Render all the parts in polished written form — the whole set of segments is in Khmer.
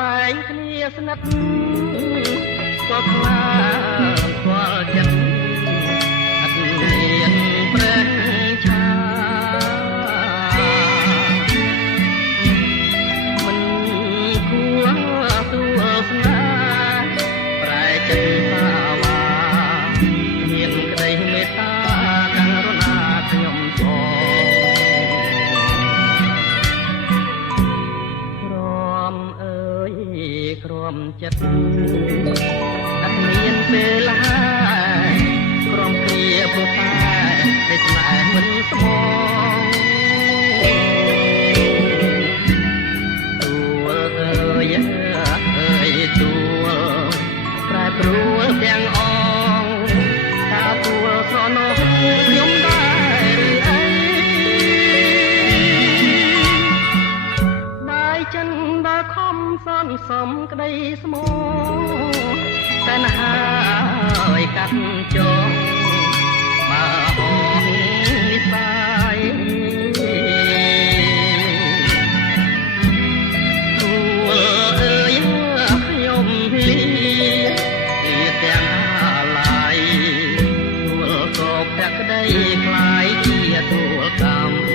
លែងគ្នាស្និទ្ធក៏ខ្លាចស្គាល់ចិត្តអត់មានប្រេះឆាមិនគួរទួស្នេហ៍ប្រែចិត្តសាវាមានក្តីមេត្តាករុណាខ្ញុំផងក្រំចិត្តអត់មានពេលហើយក្រំគ្រាពុតែតែស្នេហ៍មិនស្មងទួលអើយទួលប្រែប្រួលទាំងអងតាទួលស្រណោះខ្ញុំដែរឬអីបាយចិនដល់ខំសន្សំក្តីស្មោះតែនហើយកាត់ចងបើអងនិស័យទួលអើយខ្ញុំលីទាំងអាឡ័យទួលក៏ប្រាក់ក្តីខ្លាយជាទួលកម្ម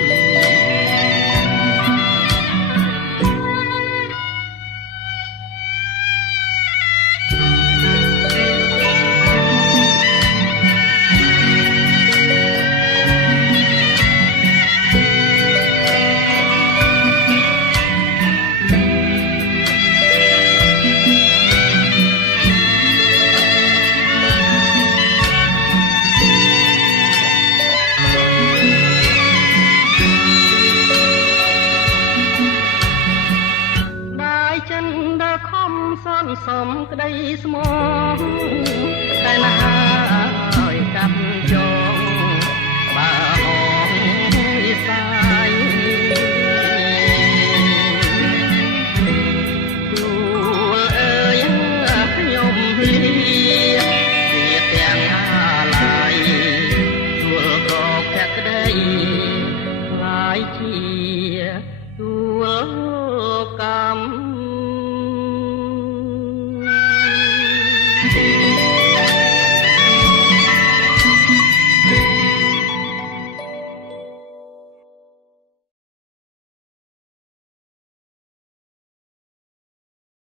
សំក្តីស្មងតែណាហើយកាប់ចងបើអងវិសា